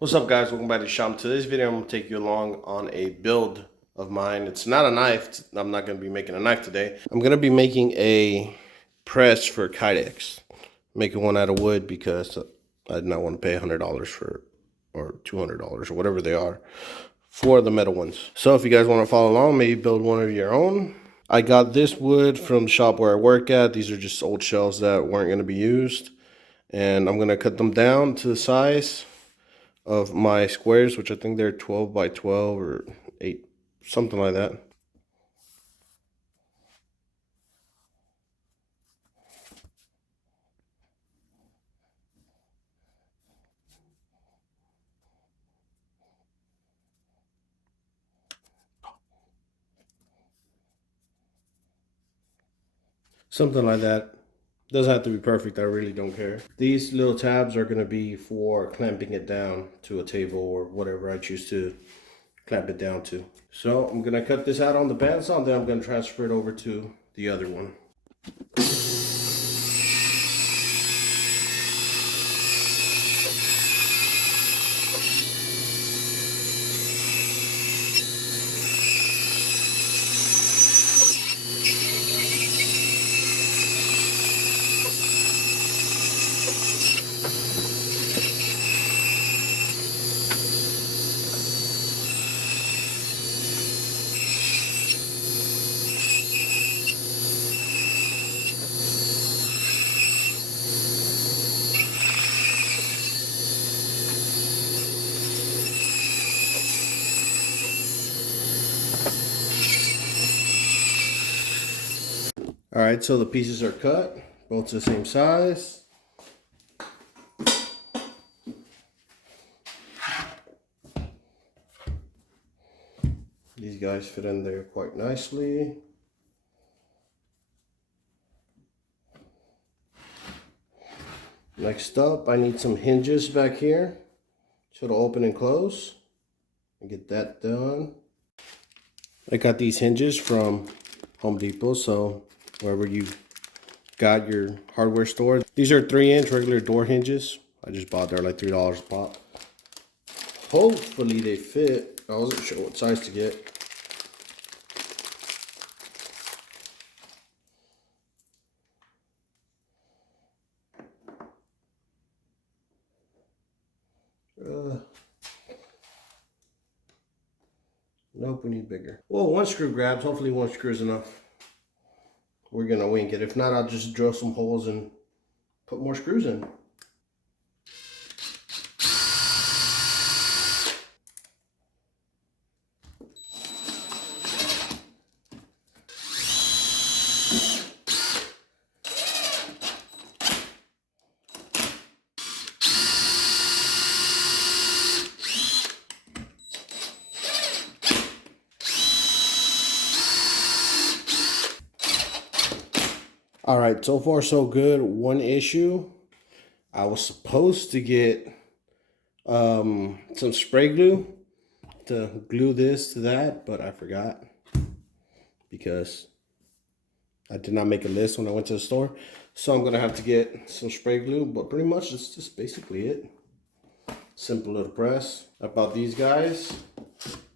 What's up, guys? Welcome back to the shop. Today's video I'm going to take you along on a build of mine. It's not a knife. I'm not going to be making a knife today. I'm going to be making a press for Kydex. Making one out of wood because I did not want to pay $100 for, or $200 or whatever they are for the metal ones. So if you guys want to follow along, maybe build one of your own. I got this wood from the shop where I work at. These are just old shelves that weren't going to be used. And I'm going to cut them down to the size of my squares, which I think they're 12 by 12 or 8, something like that. Something like that. Doesn't have to be perfect, I really don't care. These little tabs are going to be for clamping it down to a table or whatever I choose to clamp it down to. So I'm going to cut this out on the bandsaw, and then I'm going to transfer it over to the other one. All right, so the pieces are cut, both the same size. These guys fit in there quite nicely. Next up, I need some hinges back here so it'll open and close. And get that done. I got these hinges from Home Depot, so wherever you got your hardware store. These are 3-inch regular door hinges. I just bought they're like $3 a pop. Hopefully they fit. I wasn't sure what size to get. Nope, we need bigger. Well, one screw grabs. Hopefully one screw is enough. We're gonna wing it. If not, I'll just drill some holes and put more screws in. All right, so far so good. One issue, I was supposed to get some spray glue to glue this to that, but I forgot because I did not make a list when I went to the store. So I'm gonna have to get some spray glue, but pretty much that's just basically it. Simple little press. I bought these guys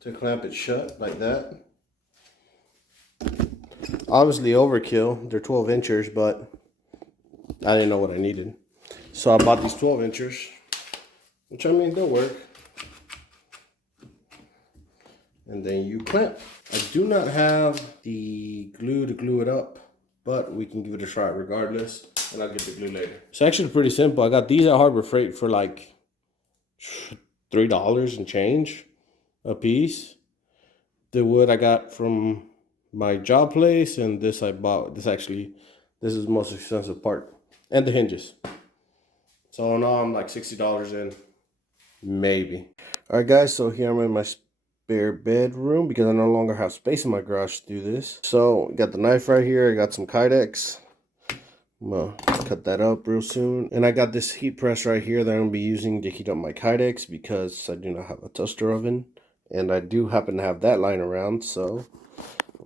to clamp it shut like that. Obviously overkill, they're 12 inchers, but I didn't know what I needed. So I bought these 12 inchers, which I mean, they'll work. And then you clamp. I do not have the glue to glue it up, but we can give it a try regardless, and I'll get the glue later. It's actually pretty simple. I got these at Harbor Freight for like $3 and change a piece. The wood I got from my job place, and this I bought. This is the most expensive part, and the hinges. So now I'm like $60 in, maybe. All right, guys. So here I'm in my spare bedroom because I no longer have space in my garage to do this. So got the knife right here. I got some Kydex. I'm gonna cut that up real soon. And I got this heat press right here that I'm gonna be using to heat up my Kydex because I do not have a toaster oven. And I do happen to have that lying around, so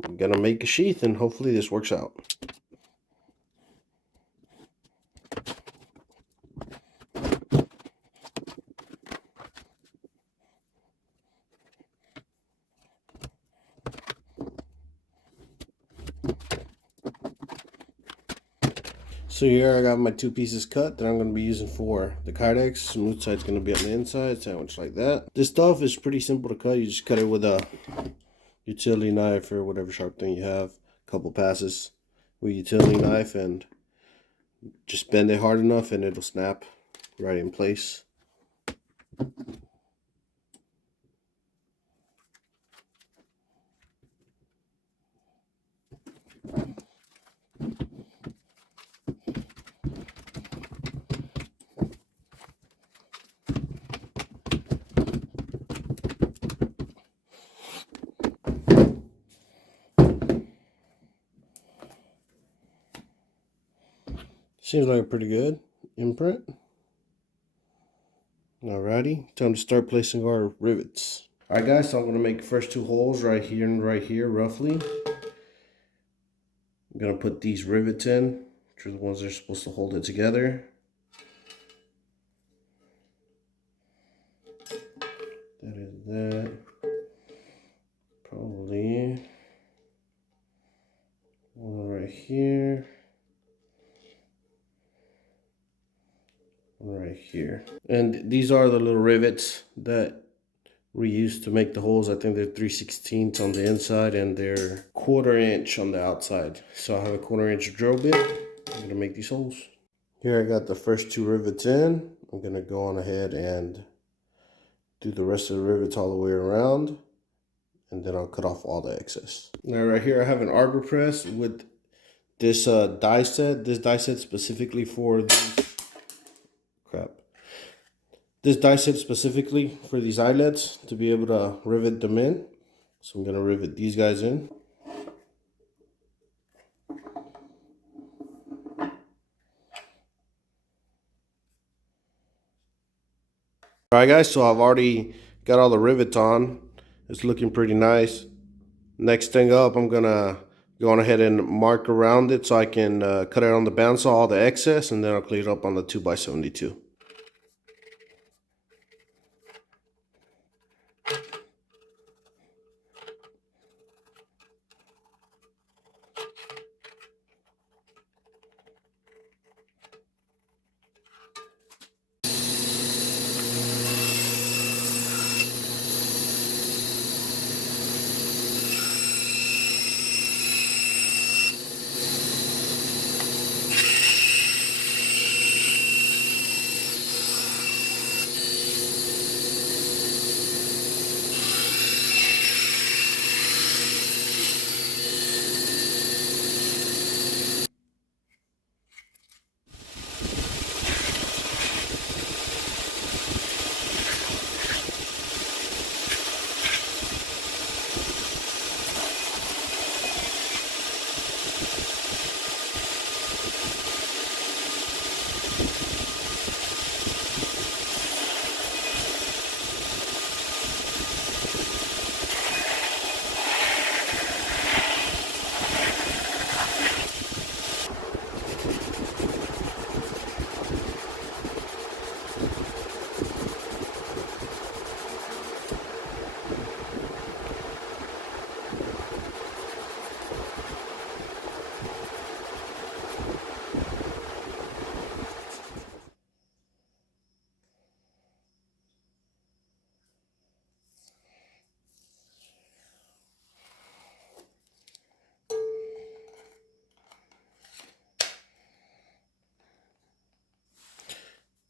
I'm gonna make a sheath and hopefully this works out. So here I got my 2 pieces cut that I'm going to be using for the Kydex. Smooth side's going to be on the inside, sandwich like that. This stuff is pretty simple to cut. You just cut it with a utility knife or whatever sharp thing you have. A couple passes with a utility knife and just bend it hard enough and it'll snap right in place. Seems like a pretty good imprint. Alrighty, time to start placing our rivets. Alright guys, so I'm going to make the first 2 holes right here and right here roughly. I'm going to put these rivets in, which are the ones that are supposed to hold it together. That is that. Probably one right here. One right here. And these are the little rivets that we use to make the holes. I think they're 3/16 on the inside and they're 1/4 inch on the outside. So I have a 1/4 inch drill bit. I'm gonna make these holes. Here I got the first 2 rivets in. I'm gonna go on ahead and do the rest of the rivets all the way around, and then I'll cut off all the excess. Now right here I have an arbor press with this die set. This die set specifically for these This die set specifically for these eyelets to be able to rivet them in. So I'm going to rivet these guys in. Alright guys, so I've already got all the rivets on. It's looking pretty nice. Next thing up, I'm going to go on ahead and mark around it so I can cut it on the bandsaw, all the excess, and then I'll clean it up on the 2x72.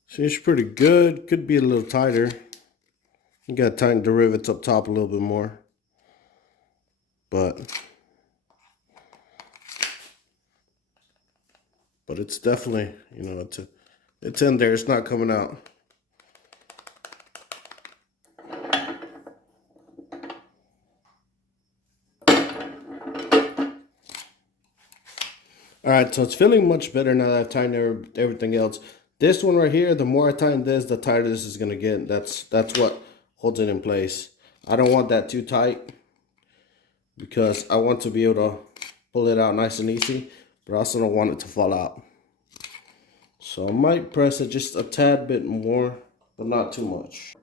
Seems pretty good. Could be a little tighter. You gotta tighten the rivets up top a little bit more. But it's definitely, you know, it's in there. It's not coming out. All right, so it's feeling much better now that I've tightened everything else. This one right here, the more I tighten this, the tighter this is gonna get. That's what holds it in place. I don't want that too tight because I want to be able to pull it out nice and easy, but I also don't want it to fall out. So I might press it just a tad bit more, but not too much.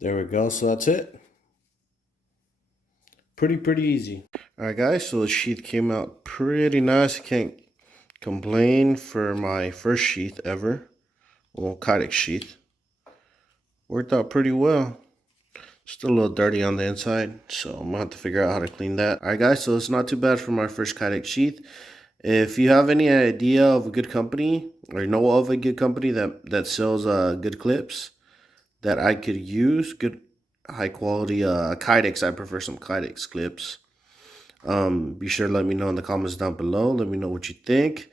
There we go. So that's it. Pretty easy. All right, guys. So the sheath came out pretty nice. I can't complain for my first sheath ever. Well, Kydex sheath. Worked out pretty well. Still a little dirty on the inside, so I'm gonna have to figure out how to clean that. All right, guys. So it's not too bad for my first Kydex sheath. If you have any idea of a good company or know of a good company that sells good clips that I could use, good high quality Kydex, I prefer some Kydex clips. Be sure to let me know in the comments down below. Let me know what you think.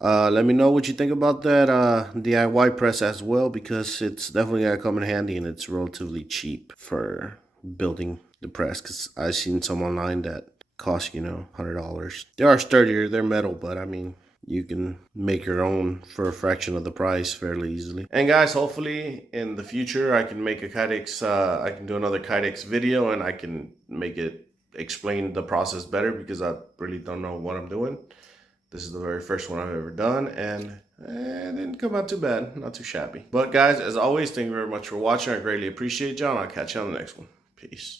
Let me know what you think about that DIY press as well, because it's definitely gonna come in handy and it's relatively cheap for building the press, because I've seen some online that cost, you know, $100. They are sturdier, they're metal, but I mean, you can make your own for a fraction of the price fairly easily. And guys, hopefully in the future I can make a Kydex, I can do another Kydex video and I can make it explain the process better, because I really don't know what I'm doing. This is the very first one I've ever done, and it didn't come out too bad, not too shabby. But guys, as always, thank you very much for watching. I greatly appreciate y'all, and I'll catch you on the next one. Peace.